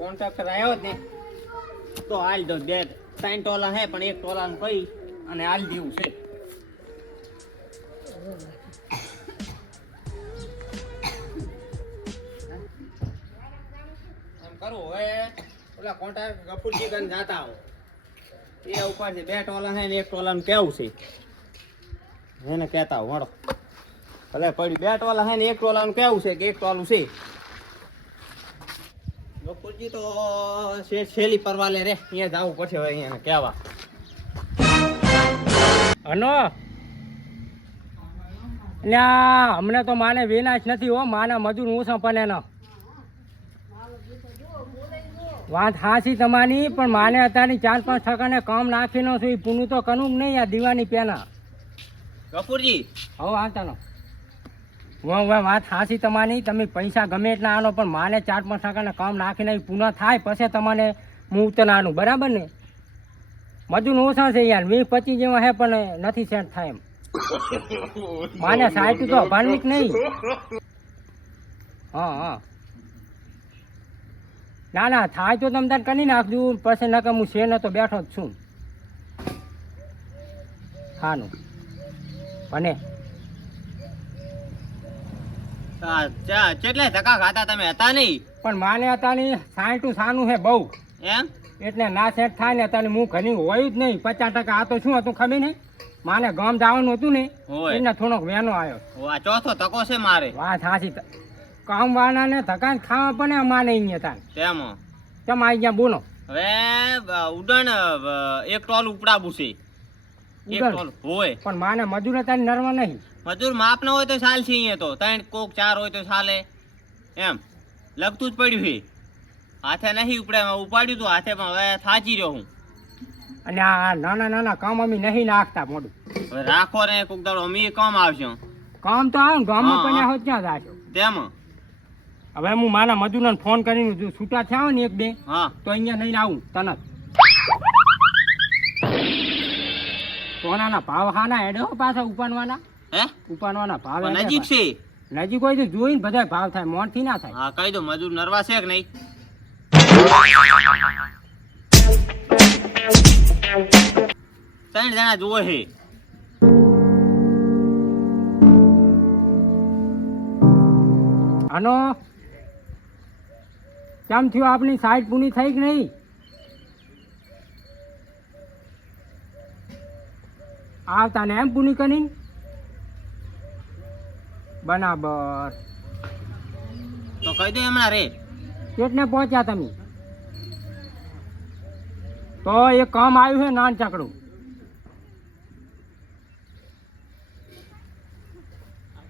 Contractor આવ્યો જ ને તો હાલ દો 3 ટોલા હે પણ 1 ટોલાનું કઈ અને હાલ દેવું છે. એમ કરું હવે ઓલા કોન્ટ્રાક્ટર ગફુરજી ગન જાતા હો એ ઉપર છે 2 ટોલા હે ને 1 ટોલાનું કેવું છે એને કહેતા હો ભલે પડ્યું 2 ટોલા હે ને 1 ટોલાનું કેવું છે કે 1 ટોલું છે. ગફુરજી તો શેલી પરવાલે રે અહીંયા જવું પડશે હવે અહીંયા કહેવા. હનો અલ્યા અમને તો માને વિનાશ નથી હો, માના મજૂર હું સંપન એનો વાત હાસી તમારી, પણ માને અત્યારની 4-5 ટકાને કામ નાખીનો છું. પૂનું તો કનું નહીં આ દીવાની પેના ગફુરજી હવે આવતાનો હું વાત હાસી તમારી. તમે પૈસા ગમે એટલા આનો પણ માને 4-5 ટકાને કામ નાખીને પૂના થાય પછી તમને હું ઉતરવાનું બરાબર ને. મજૂર ઓછા છે યાર 20-25 જેવા હે પણ નથી સેટ થાય એમ. માને સાઈટ તો અભાણવીક નહીં. હા ના થાય તો તમે તાર કરી નાખજો પછી નકર હું શેને તો બેઠો જ છું. હાનું અને કેટલે ધક્કા ખાતા તમે હતા નહીં પણ માને અત્યારની 60 સાનું હે બહુ એમ એટલે ના સેટ થાય ને અત્યારે હું ઘણી હોય જ નહીં. 50% આ તો શું હતું ખબર નહીં, માને ગામ જવાનું હતું ને એટલે થોડોક વહેનો આવ્યો. ચોથો ધક્કો છે મારે. વાત હાસી કામ વાળા ને ધક્કા ખાવા પણ માને અહીંયા તાર તેમ તમે આવી ગયા બોલો. હવે ઉડણ 1 ટોલ ઉપડાવું છે. 1 ટોલ હોય પણ માને મજૂર અત્યારે નરવા નહીં. મજૂર માપ ના હોય તો ચાલ છે અહીંયા તો 3 કોક 4 હોય તો ચાલે એમ લગતું જ પડ્યું છે. હાથે નહીં ઉપડે ઉપાડ્યું તું હાથે પણ હવે થાચી રહ્યો હું. અને આ નાના કામ અમે નહીં નાખતા મોડું. હવે રાખો ને કોક દાડો અમે કામ આવશે. કામ તો આવે ને ગામમાં પણ હોત ક્યાં જાશો તેમ હવે હું મારા મજૂરને ફોન કરીને જો છૂટા થયા હોય ને 1-2 તો અહીંયા નહીં આવું તને સોનાના ભાવ હાના હેડો પાછા ઉપાડવાના હે ઉપાડવાના ભાવ નજીક છે. નજીક હોય તો જોઈને બધા ભાવ થાય મોન થી ના થાય. હા કહી દો મજૂર નરવા છે કે નહીં. ત્રણ જણા જુઓ છે. આનો કેમ થયું આપની સાઈડ પૂરી થઈ કે નહીં? આવતા ને એમ પૂરી કરી બરાબર તો કહી દો હમણાં રે કેટલે પહોંચ્યા તમે? તો એક કામ આવ્યું છે નાન ચકડું.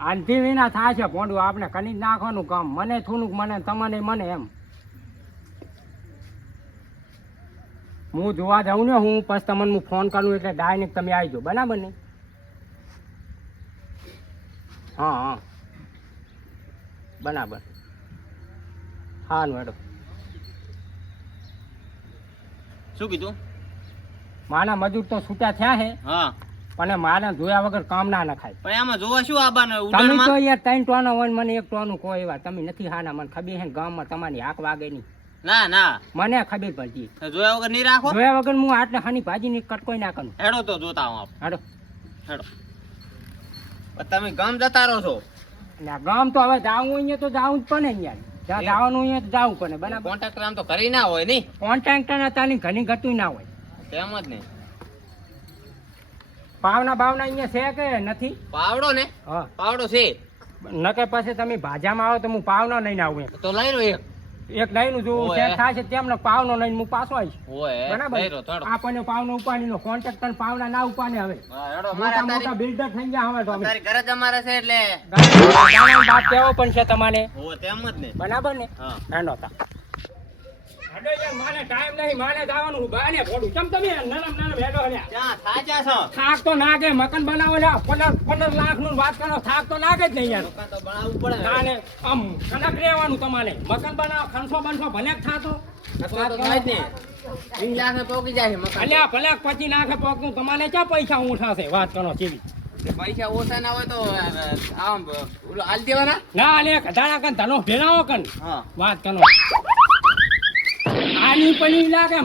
આનથી વિના થાય છે ભોંડું આપણે કરી જ નાખવાનું કામ. મને થોડુંક મને તમને મને એમ હું જોવા જાઉં ને હું પછી તમને હું ફોન કરું એટલે ડાયરેક્ટ તમે આવી જાઓ બરાબર ને. હા બરાબર હા મેડમ. શું કીધું? મારા મજૂર તો છૂટા થયા છે પણ મારા જોયા વગર કામ ના નખાય. પણ આમાં જોવા શું આબાનો તમે તો યાર 3 ટોનો હોય મને 1 ટોનું કોઈ એવા તમે નથી હાના. મને ખબર છે ગામમાં તમારી હાક વાગે નહીં. ના મને ખબર પડતી જોયા વગર નહીં રાખો. જોયા વગર હું આટલે હાની ભાજી ની કટકોઈ ના કરું. હેડો તો જોતા હું હેડો તમે ગામ જતા રહો છો. ગામ તો હવે જાવું અહીંયા તો જાવું જ પડે ને યાર. જ્યાં જવાનું અહીંયા તો જાવું પડે બરાબર. કોન્ટ્રાક્ટર આમ તો કરી ના હોય નહીં. કોન્ટ્રાક્ટર અત્યારની ઘણી ઘટું ના હોય તેમ જ ને. પાવના અહીંયા છે કે નથી? પાવડો ને હા પાવડો છે. નકે પછી તમે ભાજામાં આવો તો હું પાવનો લઈને આવું. તો લઈ લો એક લઈને જો સેટ થાય છે તેમને પાવનો લઈને હું પાછો આવીશ બરાબર. આપણને પાવનો ઉપાડીનો કોન્ટ્રાક્ટર પાવના ના ઉપાડે હવે. મોટા મોટા બિલ્ડર થઈ ગયા હવે તો તારી ઘરે જ અમારે છે એટલે વાત કેવો પણ છે તમારે તેમ જ ને બરાબર ને. હેડો તા હેડો યાર માને ટાઈમ નહીં માને જવાનું બાને ફોડું ચમ તમે નરમ હેડો લ્યા. ક્યાં થાચા છો? થાક તો નાગે મકાન બનાવો લ્યા 15 લાખ નું વાત કરો થાક તો લાગે જ નહીં યાર. મકાન તો બનાવવું પડે તાને આમ કનક રહેવાનું તમારે મકાન બનાવો ખનસો બનસો ભલે થાતો પોકી જાય મકાન. અલ્યા ભલે 25 લાખ પોકનું તમારે ક્યાં પૈસા ઉઠાશે વાત કરો કેવી. પૈસા ઓછા ના હોય તો આમ હાલ દેવાના ના લે કઢાણા કન ધનો ભેળાવો કન વાત કરો. પાણી પડી લાગે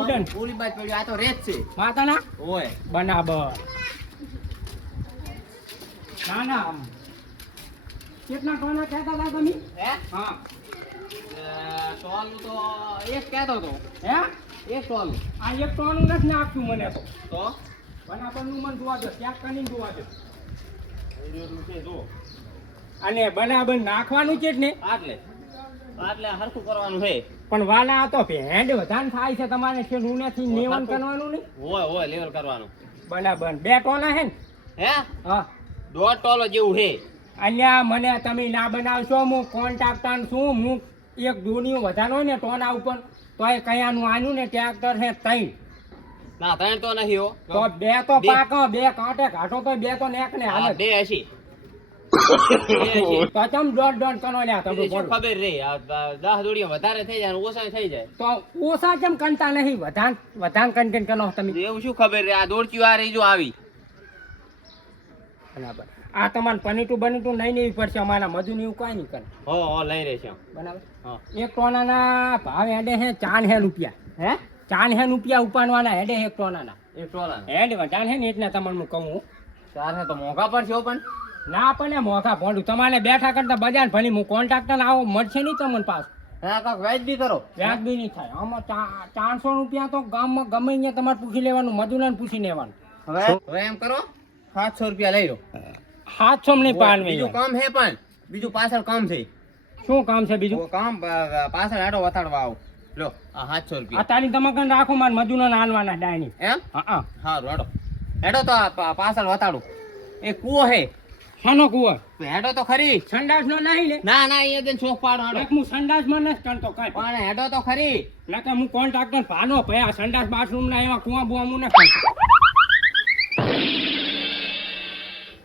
ઉડન ઓલી બાજ પડ્યું, આ તો રેત છે. માતાના ઓય બરાબર. ના ના આમ કેટલા ટોના કહેતા હતા તમે? હે હા ટોલું તો એક કહેતો હતો. હે એક ટોલું આ એક ટોનું નથી નાખતું મને તો તો બરાબરનું મને જોવા દો, ક્યાંક કરીને જોવા દો. એટલું છે જો. અને બરાબર નાખવાનું છે જ ને, આટલે હરખું કરવાનું છે. પણ વાલા આ તો ભેંડ વધારે થાય છે તમારે છે રૂનેથી નેવન કરવાનું નહીં. હોય લેવલ કરવાનું. બરાબર 2 ટોના હે ને? હે હા 1.5 ટોલો જેવું છે. અલ્યા મને તમે ના બનાવશો, હું કોન્ટ્રાક્ટર છું. હું એક દોનિયું વધારો હોય ને ટોના ઉપર તોય કયાનું આનું ને ટ્રેક્ટર છે 3 ના 3 તો નહીં હો. તો 2 તો પાક 2 કાંટે ઘાટો તો 2 તો નેક ને હાલે. 2 હશે. તો તમ દોઢ કરો લ્યા તમે શું બોલો. ખબર રે 10 દોડીઓ વધારે થઈ જાય ને ઓછા થઈ જાય. તો ઓછા કેમ કંટા નહીં, વધાન કન્ટેન્ટ કરો તમે. એવું શું ખબર રે આ દોડચી આ રહી જો આવી. બરાબર. આ તમારે પનીટું બનીટું નહીં લેવી પડશે, અમારા મજૂર એવું કઈ નહીં કરે. હો લઈ રહે છે. બરાબર. હા એક ટોનાના ભાવ હેડે છે 4 રૂપિયા. હે 4 રૂપિયા ઉપાડવાના હેડે એક ટોનાના. એક ટોલા હેડ વધારે છે ને એટલે તમને હું કહું. ચાર તો મોંઘા પડશે હો પણ. ના પણ મોઘા ભોંડું તમારે બેઠા કરતા બજાર ભણી હું કોન્ટ્રાક્ટર આવો મળશે નહીં તમને પાસ. હા કાક વેચ બી કરો. વ્યાજ બી નહીં થાય. આમાં 400 રૂપિયા તો ગામમાં ગમે અહીંયા તમારે પૂછી લેવાનું, મજૂરને પૂછી લેવાનું. હવે એમ કરો 700 રૂપિયા લઈ લો. 700 નહીં પાડવે. બીજું કામ છે પણ બીજું પાછળ કામ છે. શું કામ છે બીજું? કામ પાછળ આડો વતાડવા આવો. લો આ 700 રૂપિયા. આ તારી તમે કઈ રાખો, મારે મજૂરને હાલવાના ડાયની. એમ હા હારું હેડો હેડો તો આ પાછળ વતાડું. એ કૂવો હે. શાનો કુવો? હેડો તો ખરી. સંડાસ નો નહીં લે. ના ના એ દેન શોખ પાડો હેડો. હું સંડાસ માં નથી કરતો કઈ. પણ હેડો તો ખરી. નકર હું કોન્ટ્રાક્ટર ભાનો ભયા સંડાસ બાથરૂમ ના એવા કુવા બુવા હું નથી કરતો.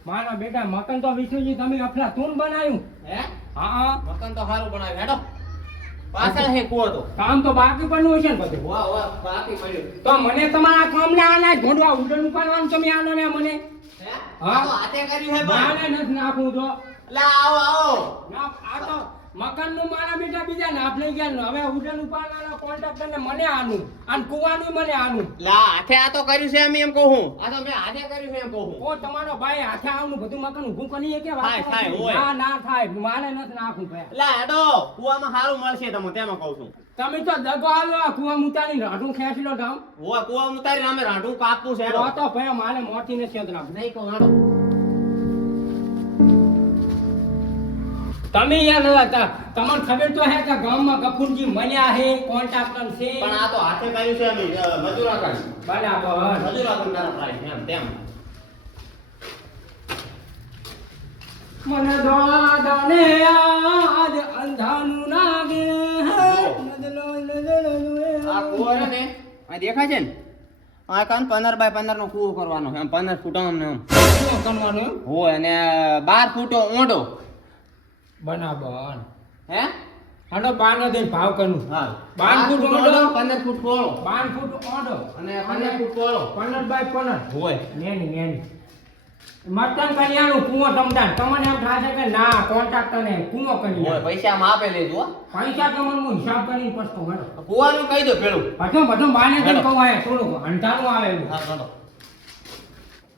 મારા બેટા મકાન તો વિષ્ણુજી તમે અફલાતૂન બનાવ્યું. હે હા મકાન તો સારું બનાવ્યું. હેડો પાછળ હે કૂવો તો. કામ તો બાકી પડ્યું હશે ને બધું. વાહ બાકી પડ્યું. તો મને તમારા કામ ને આના ઘોડવા ઉડન ઉપાડવાનું તમે આનો ને મને. હે હા? આ તો હાથે કર્યું હે પણ. મારે નથી નાખવું તો. લે આવો ના આ તો મકાન નું મારા બેટા બીજા નાપ લઈ ગયા ને. હવે ઉડન ઉપાડવાના કોન્ટ્રાક્ટર ને મને આનું અને કુવાનું મને આનું. લા હાથે આ તો કર્યું છે એમ કહું. આ તો મેં હાથે કર્યું છે એમ કહું. ઓ તમારો ભાઈ હાથે આવનું બધું મકાન ઊભું કરીએ કે વાત થાય, કરો થાય, છો? હોય. ના થાય મારે નથી નાખવું ભાઈ. લા હેડો કૂવામાં સારું મળશે તમે તેમાં કહું છું. તમે તો દગો આલો આ કુવા મુતાની રાઢું ખેંચી લો ધામ. હોવા કૂવામાં ઉતારીને અમે રાંઢું કાપવું છે હેડો. તો ભાઈ મારે મોટી ને છેતરા. નહીં કહું હેડો. તમે યાર હતા તમને ખબર તો હે કે ગામમાં ગફુરજી મળ્યા હે કોન્ટ્રાક્ટર છે. પણ આ તો હાથે કર્યું છે અમે મજૂરા કાઢ. બરાબર. મજૂરા કાઢ પ્રાઇસ એમ તેમ. મને દાદાને આજ અંધાનું લાગે હે. આ કૂવો છે ને આ દેખાય છે ને આ કાન 15 બાય 15 નો કૂવો કરવાનો છે. આમ 15 ફૂટ આમ ને આમ શું કરવાનું? હોય અને 12 ફૂટો ઊંડો. બરાબર. હે હાલો બાનો દે ભાવ કરું. હા 12 ફૂટ ઊંડો, 15 ફૂટ પહોળો 12 ફૂટ ઊંડો અને 15 ફૂટ પહોળો 15 બાય 15 હોય. નેની મટન કરિયાનું કુવો તમદાન તમને એમ થાશે કે ના કોન્ટ્રાક્ટર ને કુવો કરી હોય પૈસા માં આપે લેજો હો. પૈસા તમને હું હિસાબ કરીને પછતો મળો. કૂવાનું કહી દો પેલું. બધું બાને દે હેલો. કહું આય થોડું અંધારું આવે એવું. હા ચાલો.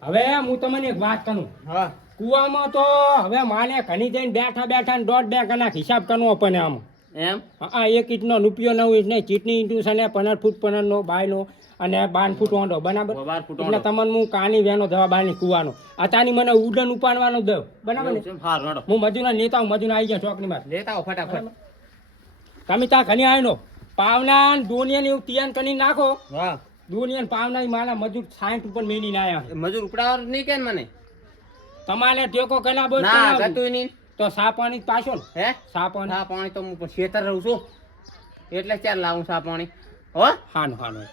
હવે હું તમને એક વાત કરું. હા કુવામાં તો હવે માને ઘણી જઈને બેઠા ને 1.5-2 કલાક હિસાબ કરવો પડે આમ. એમ હા 1 ઈંટનો રૂપિયો 9 ઈંટ નહીં, ચીટની ઈંટુ છે ને 15 ફૂટ 15 નો બાયનો અને 12 ફૂટ ઊંડો બરાબર. 12 ફૂટ એટલે તમને હું કાની વેનો જવાબ આની કુવાનો અતાની મને ઉડન ઉપાડવાનો દઉં બરાબર ને. હા હેડો હું મજૂરના લેતા હું મજૂર આવી જાય ચોકની માં. લેતા આવો ફટાફટ. તમે ત્યાં ઘણી આવીનો પાવના દોનિયાને એવું તિયાન કરી નાખો. હા દોનિયાને પાવના મારા મજૂર 60 ઉપર મેલીને આવ્યા. મજૂર ઉપડાવર નહીં કે મને. તમારે ટેકો કલા બોલ ના ગતું નહીં. તો સા પાણી જ પાછો ને. હે સા પાણી સા પાણી તો હું પણ ખેતર રહું છું એટલે ચાર લાવું સા પાણી. હો હાનું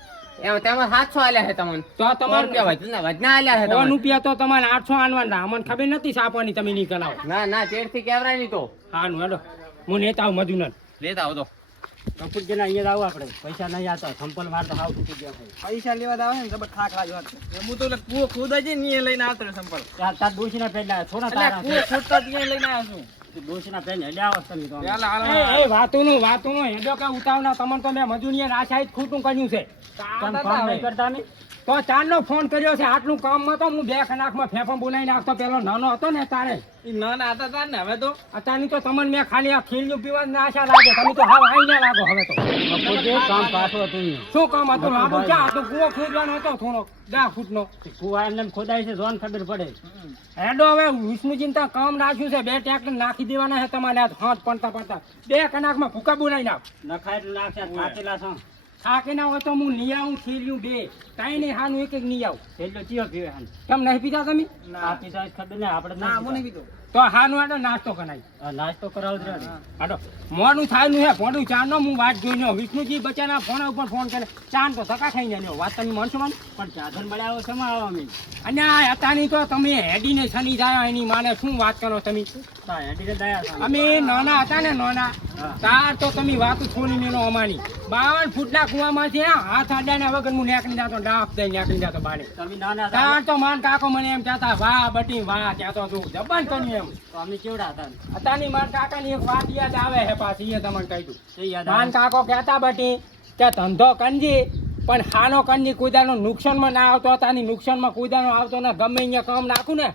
એમ તેમાં 700 આલ્યા છે તમને. તો તમારે વજના આલ્યા છે 100 તમને. રૂપિયા તો તમારે 800 આનવાના. અમને ખબર નથી સા પાણી તમે નહીં કરાવો. ના ચેડથી કેવરાય નહીં તો. હાનું હેડો હું નેતા આવું મજૂર લેતા આવો તો. કપૂરજીના અહીંયા આવું આપણે પૈસા નહીં આવતા સંપલ વાર તો હાવ તૂટી ગયા છે. પૈસા લેવા આવે ને જબર થાક લાગ્યો હતો. હું તો કૂવો ખોદાય છે ને લઈને આવતો સંપલ. તાર ડોશીના પેટલા થોડા એટલે તારા કૂવો ખોદતા ત્યાં લઈને આવ્યો છું. ડોશીના પેન હેડ્યા આવો તમે તો હાલ, હાલ, હાલ. એ વાતુનું હેડો કે ઉતાવળના તમને તો મેં મજૂરીએ આશાએ જ ખોટું કર્યું છે કામ તમે થતા કામ નહીં હોય. કરતા ને તો ચારનો ફોન કર્યો છે આટલું કામમાં તો હું 2 કલાકમાં ફેફમ બોલાવી નાખતો પેલો નાનો હતો ને તારે ઈ ના હતા તાર ને હવે તો અત્યારની તો તમને મેં ખાલી આ ખીલનું પીવાની આશા લાગે તમે તો હાવ આઈ ના લાગો હવે તો બપોરે કામ પાછું હતું ઈ. શું કામ હતું લાંબુ ક્યાં હતું કૂવો ખોદવાનો હતો થોડો 10 ફૂટનો કુવા એમને એમ ખોદાય છે જોન ખબર પડે હેડો હવે વિષ્ણુજીને તો કામ રાખ્યું છે 2 ટ્રેક્ટર નાખી દેવાના છે તમારે આજ હાથ પડતા 2 કલાકમાં ભૂકા બોલાવી નાખ નખાય એટલે નાખશે થાકેલા છો થાકી ના હોય તો હું નહીં આવું ખીલ્યું 2 કાંઈ નહીં હાનું એક નહીં આવું એટલો ચિયો પીવે હાન કેમ નહીં પીતા તમે આ પીતા હોય ખબર ને આપણે ના હું નહીં નહીં કીધું તો હાનું હેડો નાસ્તો કરાય આ નાસ્તો કરાવ જ રહ્યો હાડો મોડું થાય નું હે મોડું ચારનો હું વાત જોઈને વિષ્ણુજી બચાના ફોન ઉપર ફોન કરે ચાંદ તો ધક્કા ખાઈ જાય વાત તમે માનશો મને પણ સાધન મળ્યા હોય શેમાં આવો અમે અને આ હતાની તો તમે હેડીને શની જાય એની માને શું વાત કરો તમે તા હેડીને દયા છે અમે નાના હતા ને નાના હા. તાર તો તમે વાતું છોડી મેલો અમારી 52 ફૂટના કુવામાંથી હાથ આડ્યા વગર હું નીકળી જતો ડાફ દઈ નીકળી જતો બાને તમે નાના હતા તાર તો માન કાકો મને એમ કહેતા વાહ બટી વાહ કહેતો તું જબાન કર્યું એમ તો અમે કેવડા હતા અત્યારની માન કાકાની એક વાત યાદ આવે હે પાછી એ તમને કહી દઉં તે યાદ માન આવે કાકો કહેતા બટી કે ધંધો કંજી પણ હાનો કંજી કુદાનો નુકસાનમાં ના આવતો તાની નુકસાનમાં કુદાનો આવતો ને ગમે અહીંયા કામ નાખું ને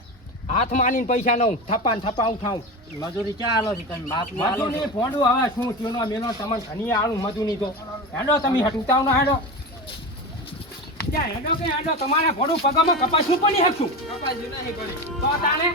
હાથ માનીને પૈસા નું થપ્પા ઉઠાવું મજૂરી ક્યાં આલો છે તમે બાપ ને આલો મજૂરી ફોડું હવે શું થયું મેલો તમને ઘણી આલું મજૂરી તો હેડો તમે હટુતાવ ના હેડો ક્યાં હેડો કે હેડો તમારે ફોડું પગામાં કપાસું પણ નહીં હકશું કપાસી નહીં પડી તો તાને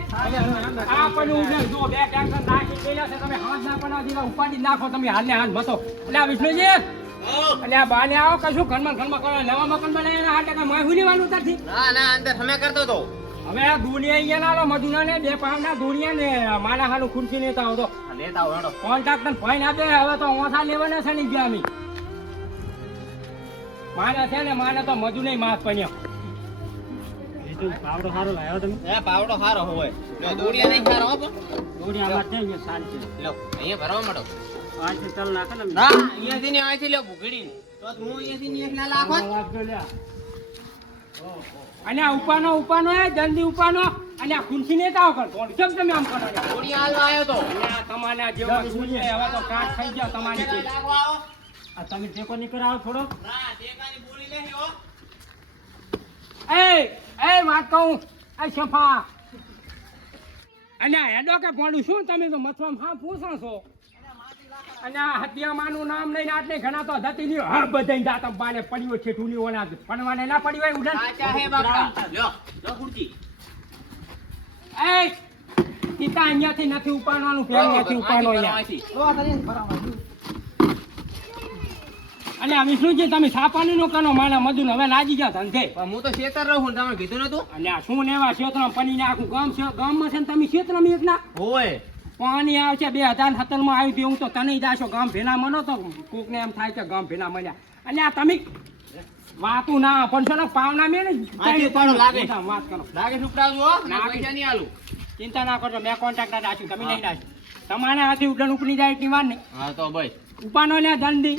આ પડ્યું ને જો 2 ટ્રેક્ટર નાખી દેલા છે તમે હાથ ના પડા દીવા ઉપાડી જ નાખો તમે હાલને હાથ મતો એટલે આ વિષ્ણુજી એટલે આ બાને આવો કશું ઘરમાં કરો નવા મકાન બનાવ્યા હાટે કઈ માય હુલીવાનું નથી ના ના અંદર તમે કરતો તો હવે આ દુનિયા અહીંયા ના મજૂના ને 2 પાવના દુનિયા ને માના હાલું ખુરશી લેતા આવતો લેતા આવો હેડો કોન્ટ્રાક્ટર ફાઈન આપે હવે તો ઓછા લેવાના છે ને ગયા અમે માને છે ને માને તો મજૂર માસ પડ્યો બીજું પાવડો સારો લાવ્યો તમે હે પાવડો સારો હોય લો દોડિયા નહીં સારો હો પણ. દોડી આમાં થઈ ગયો શાંતિ લો અહીંયા ભરવા માંડો આજથી ચાલ નાખે ને ના અહીંયાથી ને અહીંથી લ્યો ભૂખડી તો હું અહીંયાથી ને એકલા લાખો જ. આપજો લ્યા અને આ ઉપાનો એ જલ્દી ઉપાનો અને આ ખુરશી નેતા કર કોણ કેમ તમે આમ કરો છો? દોડિયા હાલવા આવ્યો તો અને આ તમારા જેવા શું છે હવે તો કાટ થઈ ગયો તમારી કોઈ. લાખો આવો આ તમે ટેકો નહીં કરાવો થોડો ના ટેકાની બોલી નહીં હો એ વાત કહું એ સફા અને આ હેડો કે પડું શું તમે તો મથવામાં હા પૂછો છો અને આ હત્યામાનું નામ લઈને આટલે ઘણા તો જતી નહીં હા બધાય દાતમ પાને પડ્યો છે ઠુલીઓના પડવાને ના પડ્યો હોય ઉડન સાચા હે બાપડા લ્યો લો ખુરચી એ સીતા અહીંયાથી નથી ઉપાડવાનું પેલ નથી ઉપાડવાનો અહીંયા અહીંથી. તો આ તને ભરાવા અને આ વિષ્ણુજી તમે સાપાની નો કનો માના મજૂર હવે લાગી ગયા ધંધે પણ હું તો શેતર રહું ને તમે કીધું નતું અને આ શું લેવા ક્ષેત્રમાં પનીને આખું ગામ છે ગામમાં છે ને તમે ક્ષેત્રમાં એકલા હોય પાણી આવશે 2017 માં આવ્યું હતું હું તો તને જાશો ગામ ભેના મનો તો કોકને એમ થાય કે ગામ ભેના મળ્યા અને આ તમે વાતું ના પણ છે ને પાવના મેં ને આથી ઉપાડો લાગે. વાત કરો લાગે સુપડાવજો હો ને લાગે. પૈસા નહીં આલું ચિંતા ના કરજો મેં કોન્ટ્રાક્ટ રાખ્યું તમે નહીં રાખ્યું તમારે હાથી ઉડન ઉપડી જાય એટલી વાર ને હા તો ભાઈ ઉપાનો લે જલ્દી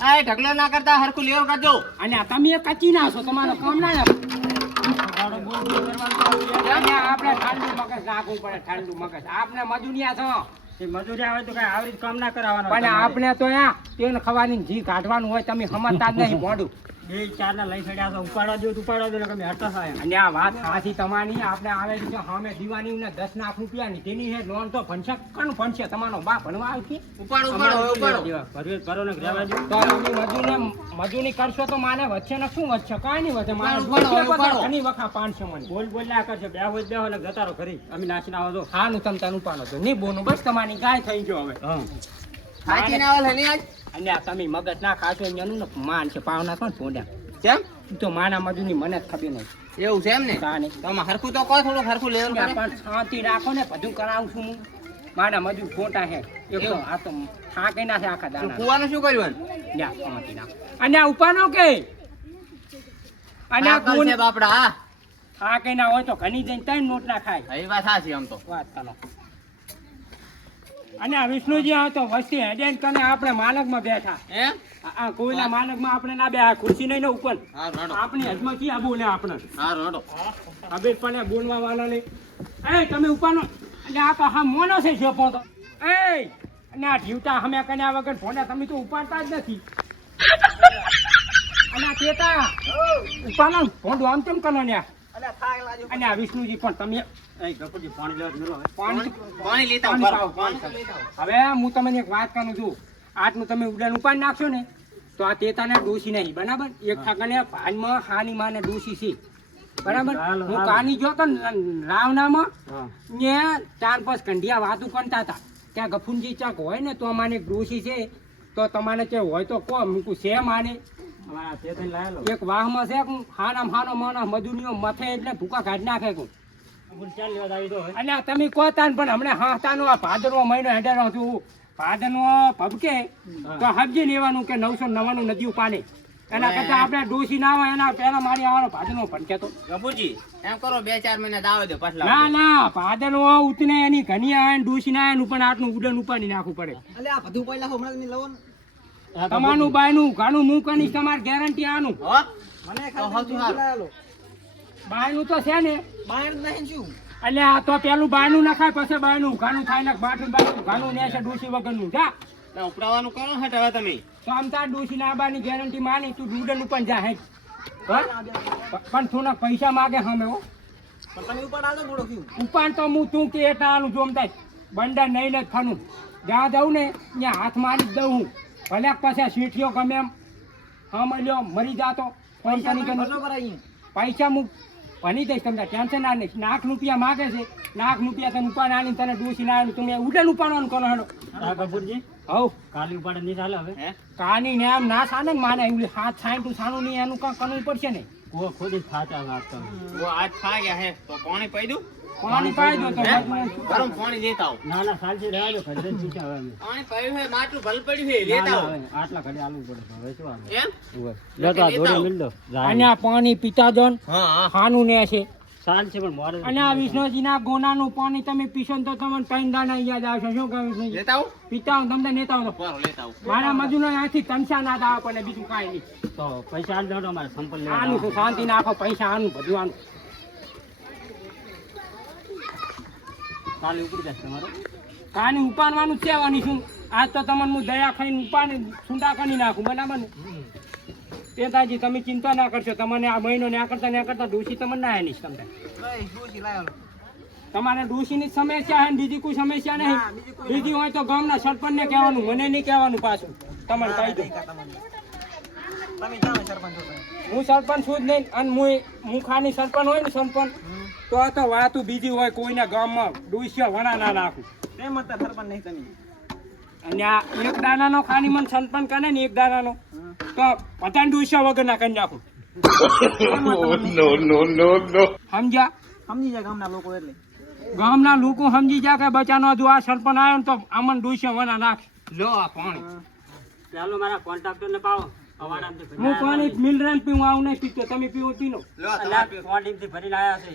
આ એ ઢગલો ના કરતા હરખું લેવર કરજો અને આ તમે એક કચી ના છો તમારો કામ ના અને આપણે ઠંડુ મગજ નાખવું પડે ઠંડુ મગજ આપણે મજૂરિયા છો એ મજૂરી આવે તો કઈ આવી રીતે કામ ના કરાવવાનું પણ આપણે તો આ તેલ ખવાની ઘી કાઢવાનું હોય તમે સમજતા જ નહીં મોઢું 2-4 ના લઈ છડ્યા તો ઉપાડવા દો તો ઉપાડવા દો એટલે તમે હટતા થાય અને આ વાત સાચી તમારી આપણે આવેલી છે સામે દીવાની ને 10 લાખ રૂપિયાની તેની હે લોન તો ભણશે કણ ભણશે તમારો બા ભણવા આવશે ઉપાડો ઉપાડો હવે ઉપાડો ભરો ને રહેવા દો તો તમે મજૂરી કરશો તો માને વચ્ચે ને શું વધશે કાંઈ નહીં વધે મારે ઉપાડો, હવે ઉપાડો. ઘણી વખત 500 મને બોલ ના કરશે બે હોય એટલે જતા રહો ઘરે અમે નાસી ના આવો તો હાનું તમ તન ઉપાડો તો નહીં બોનું બસ તમારી ગાય થઈ ગયો હવે હા થાકી ના આવે નહીં આજ અને આ તમે મગજ ના ખાશો એનું ને માન છે પાવના કોણ ફોડ્યા કેમ ઈ તો માના મજૂરની મને જ ખબર નહીં એવું છે એમ ને તાને તમે હરખું તો કહો થોડું હરખું લેવર કરે પણ શાંતિ રાખો ને બધું કરાવું છું હું મારા મજૂર ખોટા હે એક તો આ તો થાકે ના છે આખા શું દાણા કુવાનું શું કર્યું લ્યા શાંતિ રાખો અને આ ઉપાનો કે અને આ આ કોણ છે બાપડા હા થાકે ના હોય તો ઘણી જઈને 3 નોટ ના ખાય એ વાત સાચી આમ તો વાત કરો અને આ વિષ્ણુજી આ તો વસ્તી હેડેન કરીને આપણે માનકમાં બેઠા એમ આ કોઈના માનકમાં આપણે ના બે આ ખુરશી નહીં ને ઉપર હા રોડો આપણી હજમાં ક્યાં બોલે આપણે હા રોડો હવે પણ બોલવા વાળા નહીં એ તમે ઉપાનો એટલે આ તો હા મોનો છે શેપો તો એ અને આ જીવતા અમે કન્યા વગર ફોને તમે તો ઉપાડતા જ નથી અને આ કેતા ઉપાડો ફોન આમ તેમ કરો ને અને આ વિષ્ણુજી પણ તમે પાણી લેતા આવો, બરાબર, પાણી લેતા આવો. હવે હું તમને એક વાત કરું છું આટલું તમે ઉડાન ઉપાડી નાખશો ને તો આ તેતાને ડોસી નહીં બરાબર એક ઠાકાને ભાનમાં હાની માને ડોસી છે બરાબર હું કાની જોતો ને રાવનામાં ને 4-5 કંઢિયા વાતું કરતા હતા ત્યાં ગફુનજી ચક હોય ને તો અમારે એક ડોસી છે તો તમારે કે હોય તો કો મૂકું છે માને એક વાહમાં છે કે હાનામ હાનો માનો મજૂરીઓ મથે એટલે ભૂકા કાઢી નાખે કું અને આ તમે કહો તાન પણ હમણાં હાથાનો આ ભાદરવો મહિનો હેડેરો છું ભાદરનો ભબકે તો હબજી લેવાનું કે 999 નદીઓ પાણી એના કરતા આપણે ડોસી ના હોય એના પહેલા મારી આવવાનો ભાદરનો ભટકે તો ગફુરજી, એમ કરો 2-4 મહિના દાવ દો પાછલા. ના ના ભાદરનો ઉતને એની ઘણી આવે ને ડોસી ના આવે ને પણ આટલું ઉડન ઉપાડી નાખવું પડે તમારું બાયનું ઘણું હું કનીશ તમારે ગેરંટી આનું હો? તો સૌથી સારું. બાયનું તો છે ને એટલે આ તો પેલું બાયનું નખાય પછી બાયનું ઘાનું થાય ને બાટું બાટું ઘાનું ને છે ડોસી વગરનું જા તો ઉપડાવાનું કરો હટ હવે તમે. તો આમ તાર ડોસી ના બાની ગેરંટી માની તું ડૂડન ઉપર જા હે પણ થોડા પૈસા માગે હમે હો ઉપાડ તો હું તું કે એટલા આનું જોમ થાય બંડા નહીં ને થનું જ્યાં દઉં ને ત્યાં હાથ મારી જ દઉં હું ભલે પછી શીઠિયો ગમે એમ હા મળ્યો મરી જાતો ફોન કરી પૈસા હું ભણી દઈશ તમને ટેન્શન ના નહીં ₹1,00,000 માગે છે ₹1,00,000 તને ઉપાડ આની તને ડોસી ના આની તમે ઉડન ઉપાડવાનું કરો હેડો કપૂરજી હવ કાલી ઉપાડે નહીં ચાલે હવે હે? કાની ને આમ ના ચાલે ને માને એવું હાથ છાંય તું છાણું નહીં એનું કાંઈ કરવું પડશે ને ઓ આજ ખા ગયા હે તો પાણી પી દઉં? પાણી પાઈ દો તો હે? ગરમ પાણી લેતા આવો. ના ના સાલજી રહેવા દો ખડે ચૂચા હવે પાણી પડ્યું હે, માટલું ભલ પડ્યું હે, લેતા આવો. આટલા ઘડે આલવું પડે હવે શું આવે એમ? લેતો આ લેતા આવો. મિલ દો અને આ પાણી પીતા જો ને હા હા. ખાનું ને છે સાલ છે પણ મોડે અને આ વિષ્ણુજીના ગોનાનું પાણી તમે પીશો ને તો તમને 3 દાણા યાદ આવશે શું કહે વિષ્ણુજી લેતા આવો? પીતા હું તમને નેતા તો બરાબર, લેતા આવો. મારા મજૂરો અહીંથી તનસા ના દાવ પણ બીજું કાંઈ નહીં તો પૈસા આલ દો અમારે સંપલ લેવા આનું શું શાંતિ નાખો પૈસા આનું બધું આનું કાલે ઉપડી જશે તમારે કાની ઉપાડવાનું જ કહેવાની શું આજ તો તમને હું દયા ખાઈને ઉપાડી છૂટા કરી નાખું બરાબર ને તેતાજી તમે ચિંતા ના કરશો તમને આ મહિનો ને આ કરતા ડોસી તમને ના આવીશ તમને તમારે ડોસીની જ સમસ્યા છે ને બીજી કોઈ સમસ્યા નહીં બીજી હોય તો ગામના સરપંચને કહેવાનું મને નહીં કહેવાનું પાછું તમને કહી દઉં હું સરપંચ છું જ નહીં અને હું ખાની સરપંચ હોય ને સરપંચ તો વાતું બીજી હોય કોઈના ગામમાં ડોસીઓ વણા ના નાખું અને આ એક દાનાનો ખાની મને સરપંચ કરે ને એક દાનાનો તો પતાન ડોસીઓ વગર ના કરી નાખું સમજ્યા ગામના લોકો સમજી જાય કે બચાનો જો આ સરપંચ આવ્યો ને તો આમન ડોસીઓ વણા નાખ લો આ પાણી ચાલો મારા કોન્ટ્રાક્ટર ને પાવો હું પાણી મિલરન પીવું આવું નહીં પીતો તમે પીવો પીનો લો, તમારે પીવો. કોન્ટ્રાક્ટ ભરીને આવ્યા છે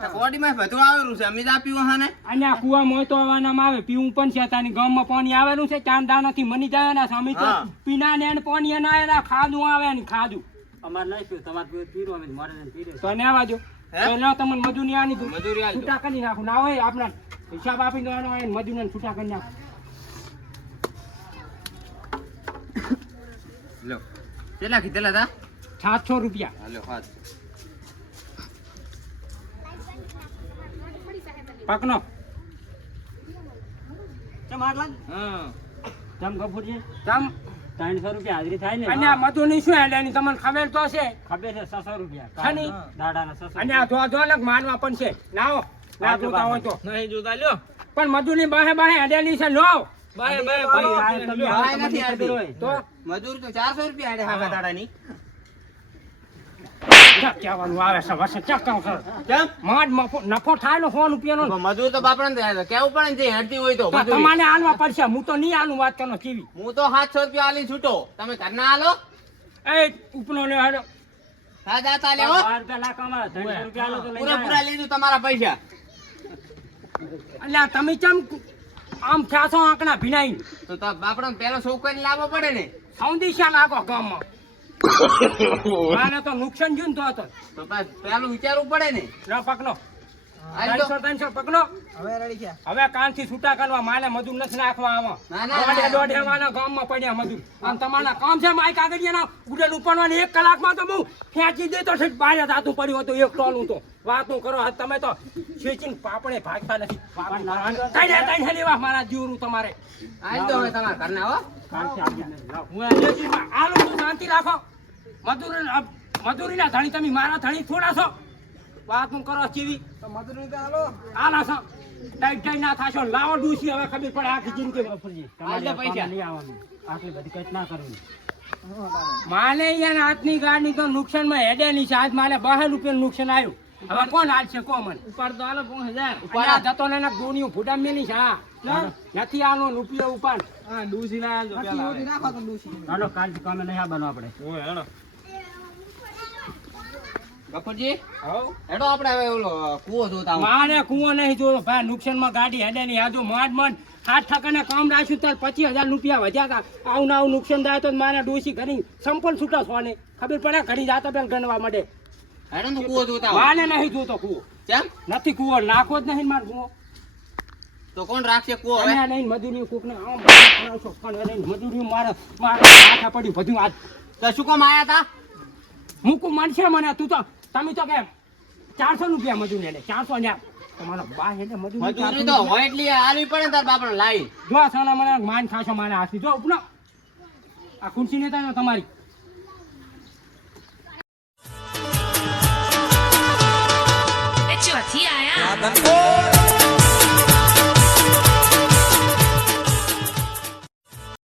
તો બોડીમાં બધું આવેલું છે, અમે જ આ પીવું હા ને? અને આ કુવામાં હોય તો આવવાનામાં આવે પીવું પણ છે તાની ગામમાં પાણી આવેલું છે ચાંદ દાણાથી મની જાય ને અમે તો હા. પીના ને એને પાણી એને આવે ને ખાધું આવે ને ખાધું અમારે નહીં પીવું તમારે પીવું પીરું અમે મોડે પીરે તો ને આવવા દો હે? પહેલા તમને મજૂરી આની દઉં મજૂરી આલજો. છૂટા કરી નાખું ના હોય આપણા હિસાબ આપી દેવાનો હોય ને મજૂરને છૂટા કરી નાખું લો. કેટલા કીધેલા હતા? 700 રૂપિયા હા, લો, હાથ. પકનો હા. તમ કપૂરજી તમ 300 રૂપિયા હાજરી થાય ને અને આ મજૂરી શું હેડે એની તમને ખબર તો છે ખબર છે 600 રૂપિયા ખાની? દાડાના 600 અને આ ધો ને માનવા પણ છે નાઓ ના જોતા હોય તો નહીં જોતા લ્યો પણ મજૂરી બાહે બાહે હેડેલી છે લો બાય બાય ભાઈ, બાય આ તમે ભાઈ આ નથી તમને આવતી. ખબર હોય. તો મજૂર તો 400 રૂપિયા આડે હાકા દાડાની. ક્યાં કહેવાનું આવે છે વર્ષે ક્યાં કહું છું કેમ? માંડ નફો થાય ને 100 રૂપિયાનો તો મજૂર તો બાપડાને કેવું પડે ને, જે હેડતી હોય તો તો મજૂરી. તમારે આલવા પડશે હું તો નહીં આલું વાત કરો કેવી હું તો 700 રૂપિયા આલી છૂટો, તમે ઘરના આલો? એ ઉપનો ને હેડો હા, જાતા લેવો. 12 રૂપિયા લાખ અમારા 300 રૂપિયા આલો તો લઈ પૂરેપૂરા લીધું તમારા પૈસા. એટલે આ તમે ચમ આમ થયા આંકડા ભીનાઈ તો બાપડાને પેલો શોખ કરીને લાવવો પડે ને. સૌંદીશા લાગો ગામમાં મારે તો નુકસાન જોયું ને તો હતો તો પેલું વિચારવું પડે ને. લો પકડો હાલ તો. 300 પકડો. હવે રેડી છે. હવે કાનથી છૂટા કરવા માને મજૂર નથી નાખવા આમાં. ના, ના, ના. દોઢે વાના ગામમાં પડ્યા મજૂર. આમ તમારા કામ છે માઈક આગળિયાના ઉડેલ ઉપરવાની 1 કલાકમાં તો હું ફેંચી દે તો ઠીક બહાર જાતું પડ્યું હતું 1 ટોલું તો. વાતું કરો તમે તો શેચીને પાપડે ભાગતા નથી. તઈ લેવા મારા જીવરું તમારે. હાલ તો હવે તમારા ઘરના હો. કાલથી આપી દે. લાવ. હું આ શેચીમાં આલો તો શાંતિ રાખો. મજૂરીના ધણી તમે મારા ધણી થોડા છો. વાતું કરો ચીવી તો મજૂરી તો હાલો. આલા છો. ડાઈ ના થાશો લાવો ડૂસી હવે ખબર પડે આખી જિંદગી. ગફુરજી, હાલ તમારે દે પૈસા. કામ નહીં આવવાનું. આટલી બધી કંઈ ના કરવી. માને યાર હાથની ગાડી તો નુકસાનમાં હેડે ની છે. આજ મારે 12 રૂપિયાનું નુકસાન આવ્યું. હવે કોણ હાલ છે કો મને ઉપાડ તો હાલો 5000. ઉપાડા જતો ને દોનિયું ફૂટા મેલી છે. હા નથી આનો રૂપિયો ઉપાડ. હા ડૂસી ના આવજો પેલા હવે. નાખો તો ડૂસી. ચાલો કાલથી કામે નહીં આવવાનું આપણે. ઓય હેડો. ગફુરજી હવ હેડો આપણે હવે ઓલો કૂવો જોતા આવું. મારે કુવો નહીં જોયો ભાઈ. નુકસાનમાં ગાડી હેડે ની આજુ માંડ 8% કામ રાખ્યું ત્યારે 25000 રૂપિયા વધ્યા હતા. આવું ને આવું નુકસાન થાય તો મારે ડોસી ઘણી સંપલ છૂટા સોને ખબર પડે ઘડી જાતા પેલા ગણવા માંડે. હેડો ને કૂવો જોતા આવું. માને નહીં જોતો કુવો. કેમ? નથી કુવો નાખો જ નહીં માર કુવો. તો કોણ રાખશે કૂવો હવે? અને નહીં મજૂરી કોકને આમ બનાવશો પણ નહીં મજૂરી મારે માથા પડ્યું બધું આજ. તો શું કામ આયા તા? મૂકું માનશે મને તું તો તમે તો કે 400 રૂપિયા મજૂરી લે 400 ને તમારો બા એટલે મજૂરી તો હોય એટલી આલવી પડે ને તાર બાપને લાવી. જો સોના મને માન ખાશો મારે હાથી જો ઉપનો આ ખુરશી નેતા તમારી ચોથી આયા